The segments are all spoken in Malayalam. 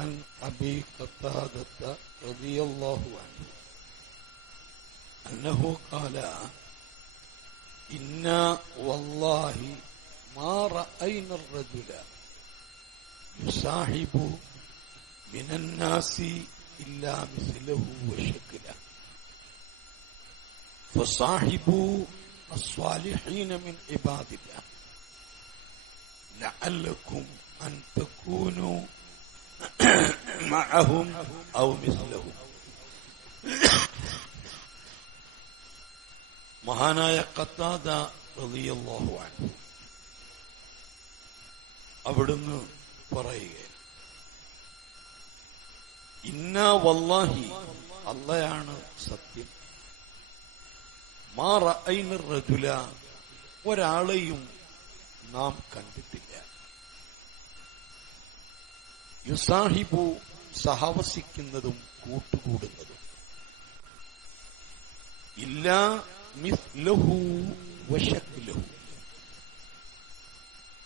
عن أبي قتادة رضي الله عنه أنه قال إنا والله ما رأينا الرجل يصاحب من الناس إلا مثله وشكله فصاحبوا الصالحين من عباد الله لعلكم أن تكونوا മഅഹും ഔ മിസ്ലഹും മഹാനായ ഖത്താദ റളിയല്ലാഹു അൻഹു അവിടുന്ന് പറയുക ഇന്ന വല്ലാഹി അള്ളയാണ് സത്യം. മാ റഅയ്മിർ റജുല ഒരാളെയും നാം കണ്ടിട്ടില്ല. യുസാഹിബു സഹവസിക്കുന്നതും കൂട്ടുകൂടുന്നതും. ഇല്ല മിസ്ലഹു വശക്ലഹു.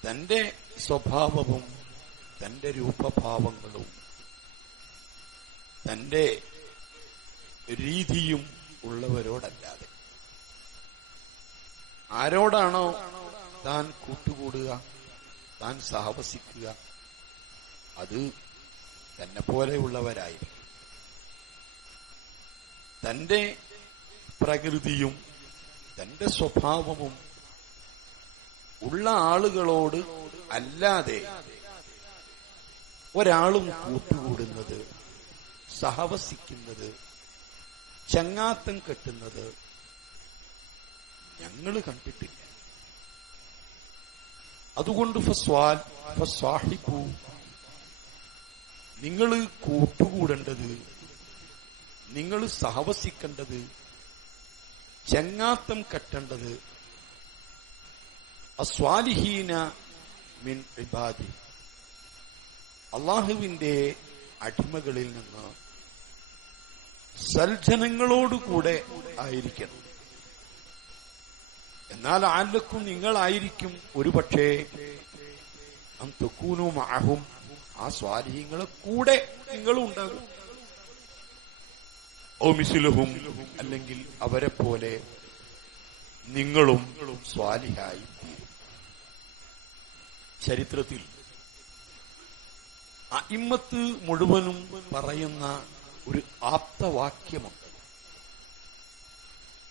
തന്റെ സ്വഭാവവും തന്റെ രൂപഭാവങ്ങളും തന്റെ രീതിയും ഉള്ളവരോടല്ലാതെ. ആരോടാണോ താൻ കൂട്ടുകൂടുക താൻ സഹവസിക്കുക അത് തന്നെ പോലെയുള്ളവരായി. തന്റെ പ്രകൃതിയും തന്റെ സ്വഭാവവും ഉള്ള ആളുകളോട് അല്ലാതെ ഒരാളും കൂട്ടുകൂടുന്നത് സഹവസിക്കുന്നത് ചങ്ങാത്തം കെട്ടുന്നത് ഞങ്ങൾ കണ്ടിട്ടില്ല. അതുകൊണ്ട് ഫസ്വാൽ ഫസ്വാഹിബു നിങ്ങൾ കൂട്ടുകൂടേണ്ടത് നിങ്ങൾ സഹവസിക്കേണ്ടത് ചങ്ങാത്തം കെട്ടേണ്ടത് അസ്വാലിഹീന മിൻ ഇബാദി. അള്ളാഹുവിന്റെ അടിമകളിൽ നിന്ന് സൽജനങ്ങളോടുകൂടെ ആയിരിക്കണം. എന്നാൽ ആലക്കും നിങ്ങളായിരിക്കും ഒരുപക്ഷേ അം തൊക്കൂനു മാഹും ആ സ്വാധീനങ്ങളെ കൂടെ നിങ്ങളും ഉണ്ടാകും. അല്ലെങ്കിൽ അവരെ പോലെ നിങ്ങളും സ്വാലിഹായി തീരും. ചരിത്രത്തിൽ അയിമ്മത്ത് മുഴുവനും പറയുന്ന ഒരു ആപ്തവാക്യമുണ്ട്.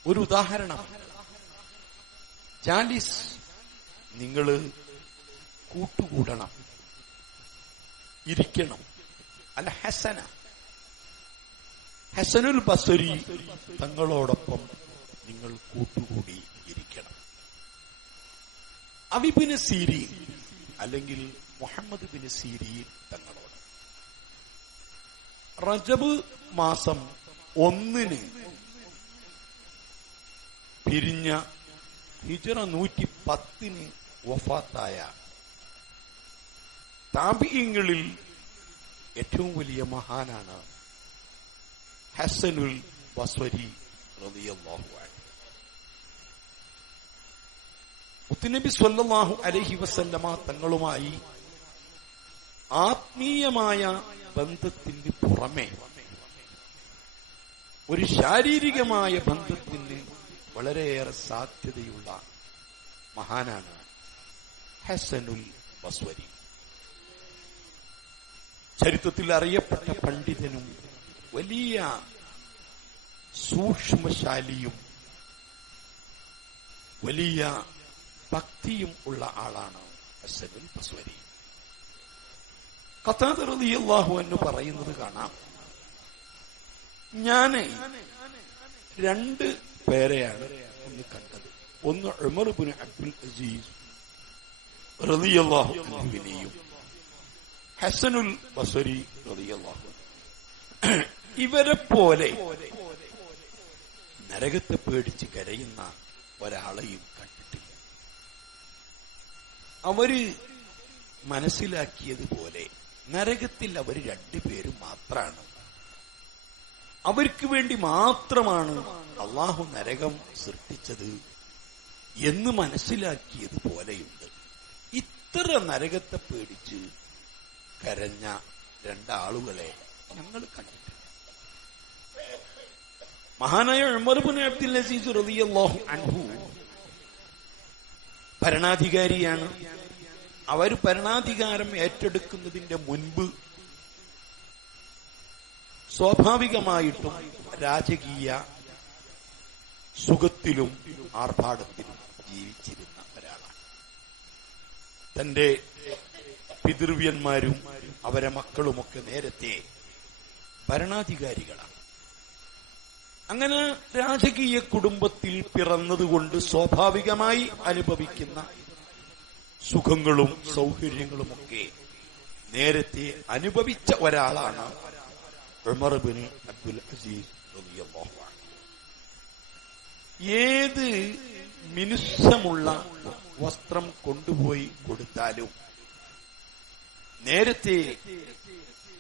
ഒരു ഉദാഹരണം. ജാലിസ് നിങ്ങൾ കൂട്ടുകൂടണം. ഇരിക്കണം. അല്ല ഹസന. ഹസനുൽ ബസരി തങ്ങളോടൊപ്പം നിങ്ങൾ കൂട്ടുകൂടി ഇരിക്കണം. അവിബിന് സീരി അല്ലെങ്കിൽ മുഹമ്മദ് ബിന് സീരി തങ്ങളോട്. റജബ് മാസം ഒന്നിന് പിരിഞ്ഞ ഹിജറ നൂറ്റി പത്തിന് വഫാത്തായ താപിയങ്ങളിൽ ഏറ്റവും വലിയ മഹാനാണ് ഹസനുൽ ബസ്വരി മുത്തുനബി സ്വല്ലാഹു അലൈഹി വസല്ലമ തങ്ങളുമായി ആത്മീയമായ ബന്ധത്തിന് പുറമെ ഒരു ശാരീരികമായ ബന്ധത്തിന് വളരെയേറെ സാധ്യതയുള്ള മഹാനാണ് ഹസനുൽ ബസ്വരി. ചരിത്രത്തിൽ അറിയപ്പെട്ട പണ്ഡിതനും വലിയ സൂക്ഷ്മശാലിയും വലിയ ഭക്തിയും ഉള്ള ആളാണ് അസലുൽ ബസ്വരി. കഥാതറിയാഹു എന്ന് പറയുന്നത് കാണാം. ഞാൻ രണ്ട് പേരെയാണ് ഒന്ന് കണ്ടത്. ഒന്ന് അബ്ദുൽ അസീസ് അൻഹുവിനെയും ഹസനുൽ ബസരി ഇവരെ പോലെ നരകത്തെ പേടിച്ച് കരയുന്ന ഒരാളെയും കണ്ടിട്ടില്ല. അവർ മനസ്സിലാക്കിയതുപോലെ നരകത്തിൽ അവർ രണ്ടുപേരും മാത്രമാണ് അവർക്ക് വേണ്ടി മാത്രമാണ് അള്ളാഹു നരകം സൃഷ്ടിച്ചത് എന്ന് മനസ്സിലാക്കിയതുപോലെയുണ്ട് ഇത്ര നരകത്തെ പേടിച്ച് കരഞ്ഞ രണ്ടാളുകളെ ഞങ്ങൾ കണ്ടിട്ടില്ല മഹാനായ ഉമർബുൻ അൻഹു ഭരണാധികാരിയാണ്. അവർ ഭരണാധികാരം ഏറ്റെടുക്കുന്നതിന്റെ മുൻപ് സ്വാഭാവികമായിട്ടും രാജകീയ സുഖത്തിലും ആർഭാടത്തിലും ജീവിച്ചിരുന്ന ഒരാളാണ്. തന്റെ പിതൃവ്യന്മാരും അവരെ മക്കളുമൊക്കെ നേരത്തെ ഭരണാധികാരികളാണ് അങ്ങനെ രാജകീയ കുടുംബത്തിൽ പിറന്നതുകൊണ്ട് സ്വാഭാവികമായി അനുഭവിക്കുന്ന സുഖങ്ങളും സൗകര്യങ്ങളുമൊക്കെ നേരത്തെ അനുഭവിച്ച ഒരാളാണ് ഉമർ ബിൻ അബ്ദുൽ അസീസ്. ഏത് മിനുസമുള്ള വസ്ത്രം കൊണ്ടുപോയി കൊടുത്താലും നേരത്തെ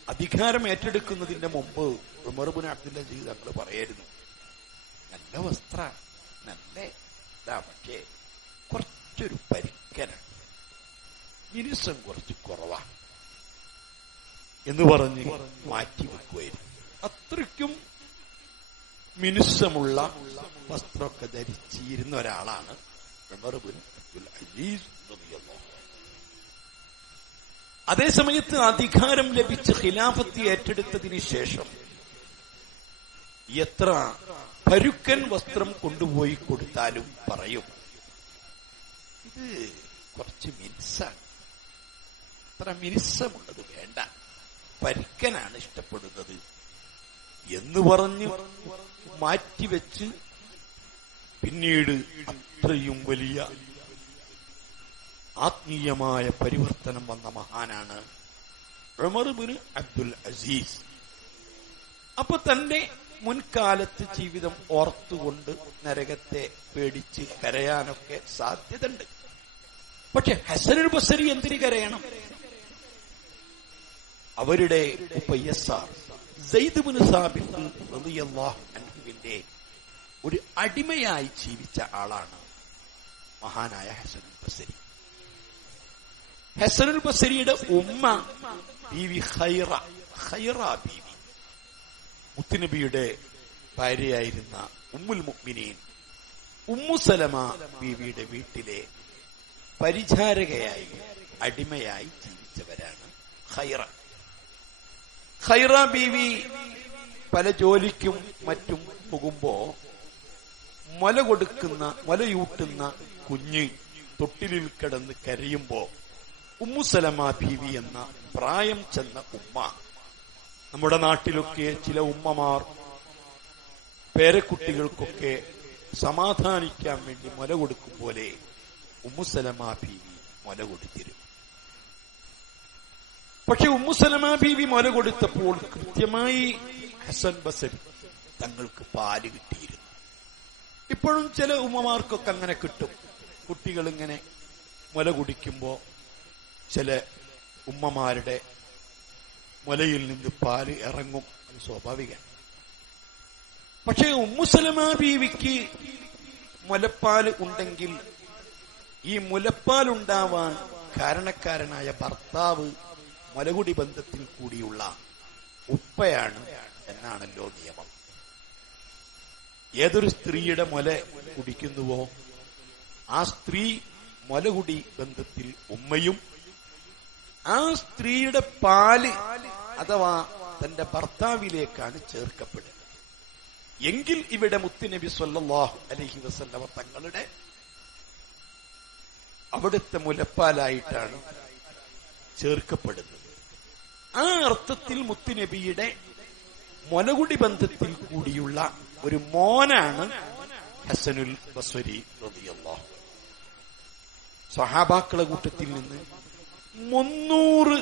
അധികാരം ഏറ്റെടുക്കുന്നതിന്റെ മുമ്പ് ഉമർബുൻ അബ്ദുല്ല അസീസ് തങ്ങൾ പറയായിരുന്നു നല്ല വസ്ത്ര നല്ല പക്ഷേ കുറച്ചൊരു പരിക്കനാണ് മിനുസം കുറച്ച് കുറവാണ് എന്ന് പറഞ്ഞ് മാറ്റി വെക്കുമായിരുന്നു അത്രയ്ക്കും മിനുസമുള്ള വസ്ത്രമൊക്കെ ധരിച്ചിരുന്ന ഒരാളാണ് ഉമർബുൻ അബ്ദുൽ അലീസ് അൻഹു. അതേസമയത്ത് അധികാരം ലഭിച്ച് ഖിലാഫത്ത് ഏറ്റെടുത്തതിന് ശേഷം എത്ര പരുക്കൻ വസ്ത്രം കൊണ്ടുപോയി കൊടുത്താലും പറയും. ഇത് കുറച്ച് മിനിസാണ്. അത്ര മിനിസമുള്ളത് വേണ്ട. പരുക്കനാണ് ഇഷ്ടപ്പെടുന്നത് എന്ന് പറഞ്ഞ് മാറ്റിവെച്ച് പിന്നീട് അത്രയും വലിയ ആത്മീയമായ പരിവർത്തനം വന്ന മഹാനാണ് ഉമർബിന് അബ്ദുൽ അസീസ്. അപ്പൊ തന്റെ മുൻകാലത്ത് ജീവിതം ഓർത്തുകൊണ്ട് നരകത്തെ പേടിച്ച് കരയാനൊക്കെ സാധ്യതയുണ്ട്. പക്ഷെ ഹസനുൽ ബസരി എന്തിനു കരയണം? അവരുടെ അൻഹുവിന്റെ ഒരു അടിമയായി ജീവിച്ച ആളാണ് മഹാനായ ഹസനുൽ ബസരി. ഹസനുൽ ബസരിയുടെ ഉമ്മ ബീവി ഖൈറ ഖൈറ ബീവി. മുത്തുനബിയുടെ ഭാര്യയായിരുന്ന ഉമ്മുൽ മുക്മിനീൻ ഉമ്മു സലമ ബീവിയുടെ വീട്ടിലെ പരിചാരകയായി അടിമയായി ജീവിച്ചവരാണ് ഹൈറ ഹൈറ ബീവി പല ജോലിക്കും മറ്റും പോകുമ്പോ മുല കൊടുക്കുന്ന മുലയൂട്ടുന്ന കുഞ്ഞ് തൊട്ടിലിൽ കിടന്ന് കരയുമ്പോ ഉമ്മുസലമ ബീവി എന്ന പ്രായം ചെന്ന ഉമ്മ. നമ്മുടെ നാട്ടിലൊക്കെ ചില ഉമ്മമാർ പേരക്കുട്ടികൾക്കൊക്കെ സമാധാനിക്കാൻ വേണ്ടി മുല കൊടുക്കും പോലെ ഉമ്മുസലമ ബീവി മുല കൊടുത്തിരുന്നു. പക്ഷെ ഉമ്മുസലമ ബീവി മുല കൊടുത്തപ്പോൾ കൃത്യമായി ഹസൻ ബസരി തങ്ങൾക്ക് പാൽ കിട്ടിയിരുന്നു. ഇപ്പോഴും ചില ഉമ്മമാർക്കൊക്കെ അങ്ങനെ കിട്ടും. കുട്ടികൾ ഇങ്ങനെ മുല ചില ഉമ്മമാരുടെ മുലയിൽ നിന്ന് പാൽ ഇറങ്ങും അത് സ്വാഭാവിക. പക്ഷേ ഉമ്മുസലമ ബീവിക്ക് മുലപ്പാൽ ഉണ്ടെങ്കിൽ ഈ മുലപ്പാൽ ഉണ്ടാവാൻ കാരണക്കാരനായ ഭർത്താവ് മുലകുടി ബന്ധത്തിൽ കൂടിയുള്ള ഉപ്പയാണ് എന്നാണല്ലോ നിയമം. ഏതൊരു സ്ത്രീയുടെ മുല കുടിക്കുന്നുവോ ആ സ്ത്രീ മുലകുടി ബന്ധത്തിൽ ഉമ്മയും ആ സ്ത്രീയുടെ പാൽ അഥവാ തന്റെ ഭർത്താവിലേക്കാണ് ചേർക്കപ്പെടുന്നത്. എങ്കിൽ ഇവിടെ മുത്തുനബി സ്വല്ലാഹു അലഹി വസല്ലമ തങ്ങളുടെ അവിടുത്തെ മുലപ്പാലായിട്ടാണ് ചേർക്കപ്പെടുന്നത്. ആ അർത്ഥത്തിൽ മുത്തുനബിയുടെ മൊലകുടി ബന്ധത്തിൽ കൂടിയുള്ള ഒരു മോനാണ് ഹസനുൽ ബസ്വരി റളിയല്ലാഹു സഹാബാക്കളുടെ കൂട്ടത്തിൽ നിന്ന് മുന്നൂറ്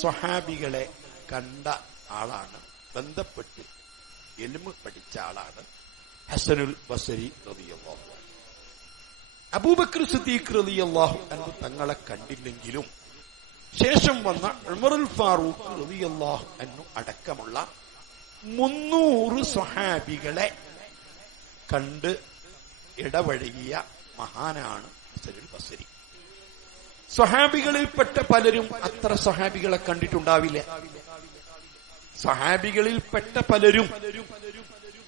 സ്വഹാബികളെ കണ്ട ആളാണ് ബന്ധപ്പെട്ട് എലുമ പഠിച്ച ആളാണ് ഹസനുൽ ബസരി റളിയല്ലാഹു അൻഹു. അബൂബക്കർ സിദ്ദീഖ് റളിയല്ലാഹു അൻഹു തങ്ങളെ കണ്ടില്ലെങ്കിലും ശേഷം വന്ന ഉമറുൽ ഫാറൂഖ് റളിയല്ലാഹു അൻഹു അടക്കമുള്ള മുന്നൂറ് സ്വഹാബികളെ കണ്ട് ഇടപഴകിയ മഹാനാണ് ഹസനുൽ ബസരി സ്വഹാബികളിൽപ്പെട്ട പലരും അത്ര സഹാബികളെ കണ്ടിട്ടുണ്ടാവില്ല. സഹാബികളിൽപ്പെട്ട പലരും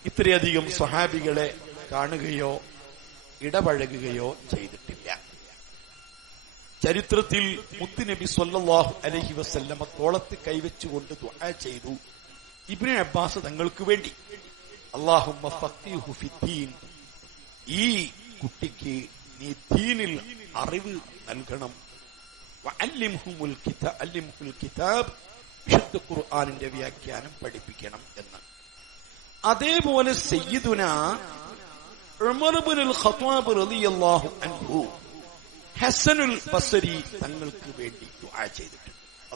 ഇത്രയധികം സഹാബികളെ കാണുകയോ ഇടപഴകുകയോ ചെയ്തിട്ടില്ല. ചരിത്രത്തിൽ മുത്തുനബി സൊല്ലാഹു അലഹി വസല്ലമ തോളത്ത് കൈവച്ചുകൊണ്ട് ദുആ ചെയ്തു. ഇബ്നു അബ്ബാസ് തങ്ങൾക്ക് വേണ്ടി. ഫിദ്ദീൻ ഈ കുട്ടിക്ക് നീ ദീനിൽ അറിവ് നൽകണം. വിശുദ്ധ ഖുർആാനിന്റെ വ്യാഖ്യാനം പഠിപ്പിക്കണം എന്ന്. അതേപോലെ സയ്യിദുന തങ്ങൾക്ക് വേണ്ടി ദുആ ചെയ്തിട്ടുണ്ട്.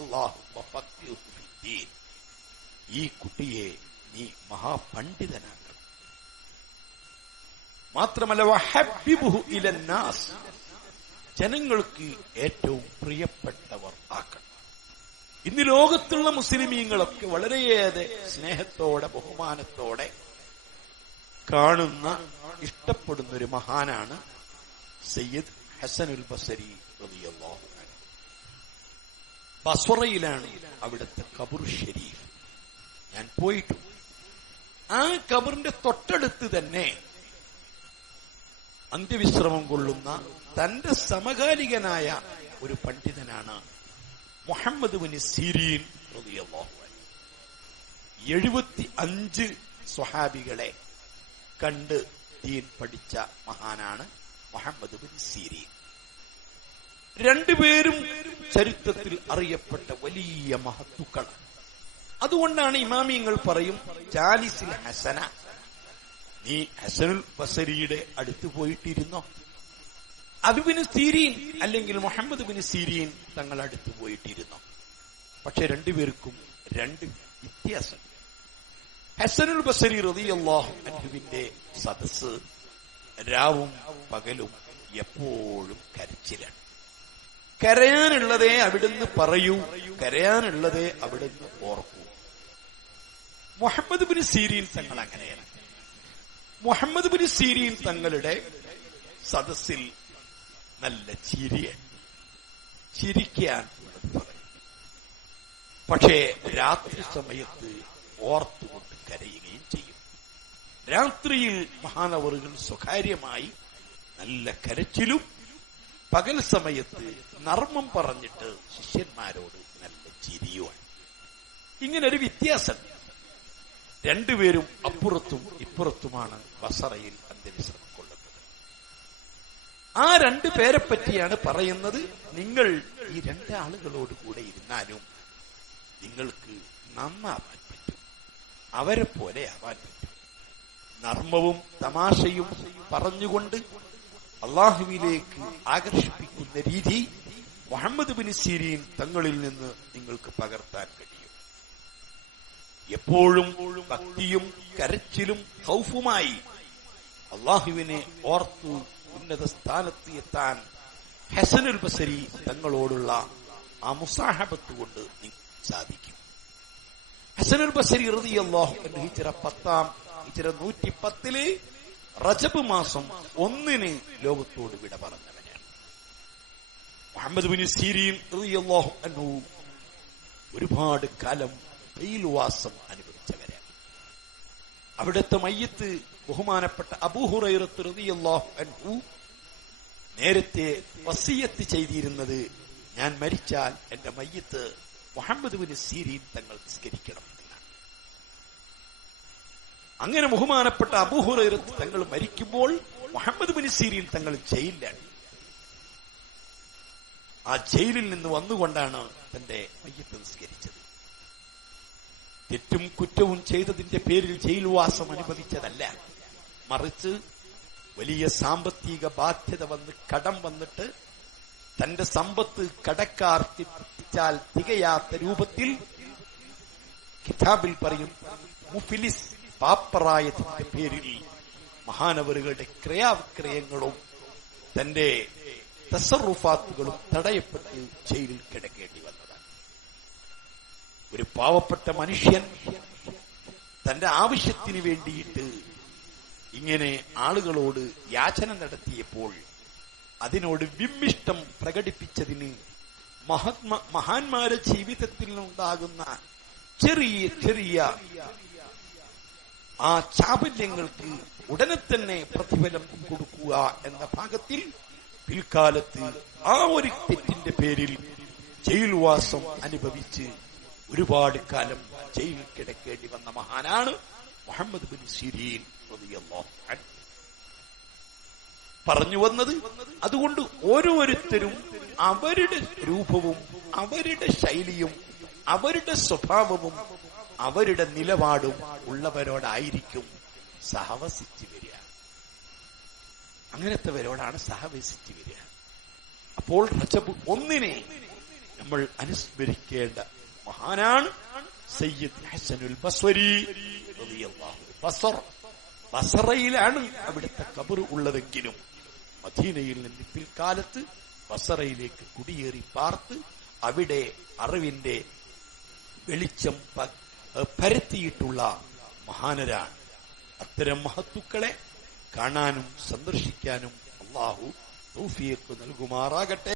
ഈ കുട്ടിയെ നീ മഹാപണ്ഡിതനാക്കണം. മാത്രമല്ല ജനങ്ങൾക്ക് ഏറ്റവും പ്രിയപ്പെട്ടവർ ആക്കണം. ഇന്ന് ലോകത്തുള്ള മുസ്ലിമീങ്ങളൊക്കെ വളരെയേറെ സ്നേഹത്തോടെ ബഹുമാനത്തോടെ കാണുന്ന ഇഷ്ടപ്പെടുന്ന ഒരു മഹാനാണ് സയ്യിദ് ഹസനുൽ ബസരി അൻഹു. ബസ്വറയിലാണ് അവിടുത്തെ കബൂർ ഷെരീഫ്. ഞാൻ പോയിട്ടുണ്ട് ആ കബറിന്റെ തൊട്ടടുത്ത് തന്നെ അന്ത്യവിശ്രമം കൊള്ളുന്ന തന്റെ സമകാലികനായ ഒരു പണ്ഡിതനാണ് മുഹമ്മദ് ബിൻ സിരീൻ എഴുപത്തി അഞ്ച് സ്വഹാബികളെ കണ്ട് ദീൻ പഠിച്ച മഹാനാണ് മുഹമ്മദ് ബിൻ സീരീൻ. രണ്ടുപേരും ചരിത്രത്തിൽ അറിയപ്പെട്ട വലിയ മഹത്തുക്കളാണ്. അതുകൊണ്ടാണ് ഇമാമിയങ്ങൾ പറയും ചാലിസിൽ ഹസന. നീ ഹസനുൽ ബസരിയുടെ അടുത്ത് പോയിട്ടിരുന്നോ? അബിബിന് സീരീൻ അല്ലെങ്കിൽ മുഹമ്മദ് ബിൻ സീരീൻ തങ്ങൾ അടുത്ത് പോയിട്ടിരുന്നോ? പക്ഷെ രണ്ടുപേർക്കും രണ്ട് വ്യത്യാസം. ഹസനുൽ ബസരി റളിയല്ലാഹു അൻഹുവിന്റെ സദസ് രാവും പകലും എപ്പോഴും കരച്ചിലാണ്. കരയാനുള്ളതേ അവിടുന്ന് പറയൂ കരയാനുള്ളതേ അവിടുന്ന് ഓർക്കൂ. മുഹമ്മദ് ബിൻ സീരീൻ തങ്ങൾ അങ്ങനെയാണ്. മുഹമ്മദ് ബിൻ സീരീൻ തങ്ങളുടെ സദസ്സിൽ നല്ല ചിരിയൻ ചിരിക്കാൻ പക്ഷേ രാത്രി സമയത്ത് ഓർത്തുകൊണ്ട് കരയുകയും ചെയ്യും. രാത്രിയിൽ മഹാനവറുകൾ സ്വകാര്യമായി നല്ല കരച്ചിലും പകൽ സമയത്ത് നർമ്മം പറഞ്ഞിട്ട് ശിഷ്യന്മാരോട് നല്ല ചിരിയുമാണ്. ഇങ്ങനൊരു വ്യത്യാസം. രണ്ടുപേരും അപ്പുറത്തും ഇപ്പുറത്തുമാണ് ബസറയിൽ അന്ത്യവിശ്രമം കൊള്ളുന്നത്. ആ രണ്ടു പേരെ പറ്റിയാണ് പറയുന്നത്. നിങ്ങൾ ഈ രണ്ടാളുകളോട് കൂടെ ഇരുന്നാലും നിങ്ങൾക്ക് നന്നാവാൻ പറ്റും. അവരെ പോലെ ആവാൻ പറ്റും. നർമ്മവും തമാശയും പറഞ്ഞുകൊണ്ട് അള്ളാഹുവിലേക്ക് ആകർഷിപ്പിക്കുന്ന രീതി മുഹമ്മദ് ബിൻ സിരീൻ തങ്ങളിൽ നിന്ന് നിങ്ങൾക്ക് പകർത്താൻ കഴിയും. എപ്പോഴും ഭക്തിയും കരച്ചിലും ഹൗഫുമായി അള്ളാഹുവിനെ ഓർത്തു ഉന്നത സ്ഥാനത്ത് എത്താൻ ഹസനുൽ ബസരി തങ്ങളോടുള്ള ആ മുസാഹബത്ത് കൊണ്ട് സാധിക്കും. ഹസനുൽ ബസരി ഹൃദയ അള്ളാഹു ഹിച്ചിറ പത്താം ഹിച്ചിറ നൂറ്റി പത്തിൽ റജബ് മാസം ഒന്നിന് ലോകത്തോട് വിട പറഞ്ഞവനാണ്. മുഹമ്മദ് ബിൻ സീരിയും റളിയല്ലാഹു അൻഹു ഒരുപാട് കാലം ജയിൽവാസം അനുഭവിച്ചവരാണ് അവിടുത്തെ മയ്യത്ത് ബഹുമാനപ്പെട്ട അബൂഹുറൈറത്ത് റളിയല്ലാഹു അൻഹു നേരത്തെ വസീയത്ത് ചെയ്തിരുന്നത് ഞാൻ മരിച്ചാൽ എന്റെ മയ്യത്ത് മുഹമ്മദ് ബിൻ സീരീൻ തങ്ങൾ നിസ്കരിക്കണം അങ്ങനെ ബഹുമാനപ്പെട്ട അബൂഹുറൈറത്ത് തങ്ങൾ മരിക്കുമ്പോൾ മുഹമ്മദ് ബിൻ സീരീൻ തങ്ങൾ ജയിലിലാണ്. ആ ജയിലിൽ നിന്ന് വന്നുകൊണ്ടാണ് തന്റെ മയ്യത്ത് നിസ്കരിച്ചത്. തെറ്റും കുറ്റവും ചെയ്തതിന്റെ പേരിൽ ജയിൽവാസം അനുഭവിച്ചതല്ല മറിച്ച് വലിയ സാമ്പത്തിക ബാധ്യത വന്ന് കടം വന്നിട്ട് തന്റെ സമ്പത്ത് കടക്കാർ തെറ്റിച്ചാൽ തികയാത്ത രൂപത്തിൽ കിതാബിൽ പറയും മുഫിലിസ് പാപ്പറായതിന്റെ പേരിൽ മഹാനവരുകളുടെ ക്രയാവിക്രയങ്ങളും തന്റെ തസറുഫാത്തുകളും തടയപ്പെട്ട് ജയിലിൽ വന്നതാണ് ഒരു പാവപ്പെട്ട മനുഷ്യൻ തന്റെ ആവശ്യത്തിന് വേണ്ടിയിട്ട് ഇങ്ങനെ ആളുകളോട് യാചന നടത്തിയപ്പോൾ അതിനോട് വിമ്മിഷ്ടം പ്രകടിപ്പിച്ചതിന് മഹാത്മ മഹാന്മാരെ ജീവിതത്തിൽ ഉണ്ടാകുന്ന ചെറിയ ചെറിയ ആ ചാപല്യങ്ങൾക്ക് ഉടനെ തന്നെ പ്രതിഫലം കൊടുക്കുക എന്ന ഭാഗത്തിൽ പിൽക്കാലത്ത് ആ ഒരു തെറ്റിന്റെ പേരിൽ ജയിൽവാസം അനുഭവിച്ച് ഒരുപാട് കാലം ജയിലിൽ കിടക്കേണ്ടി വന്ന മഹാനാണ് മുഹമ്മദ് ബിൻ സിരീൻ. പറഞ്ഞു വന്നത് അതുകൊണ്ട് ഓരോരുത്തരും അവരുടെ രൂപവും അവരുടെ ശൈലിയും അവരുടെ സ്വഭാവവും അവരുടെ നിലപാടും ഉള്ളവരോടായിരിക്കും സഹവസിച്ചു വരിക അങ്ങനത്തെവരോടാണ് സഹവസിച്ചു വരിക അപ്പോൾ ഒന്നിനെ നമ്മൾ അനുസ്മരിക്കേണ്ട മഹാനാണ് സയ്യിദ് ഹസനുൽ ബസ്വരി. ബസർ ബസറയിലാണ് അവിടുത്തെ കബർ ഉള്ളതെങ്കിലും മദീനയിൽ നിന്ന് പിൽക്കാലത്ത് ബസറയിലേക്ക് കുടിയേറി പാർത്ത് അവിടെ അറിവിന്റെ വെളിച്ചം പരത്തിയിട്ടുള്ള മഹാനരാണ്. അത്തരം മഹത്തുക്കളെ കാണാനും സന്ദർശിക്കാനും അള്ളാഹു തൗഫിയക്ക് നൽകുമാറാകട്ടെ.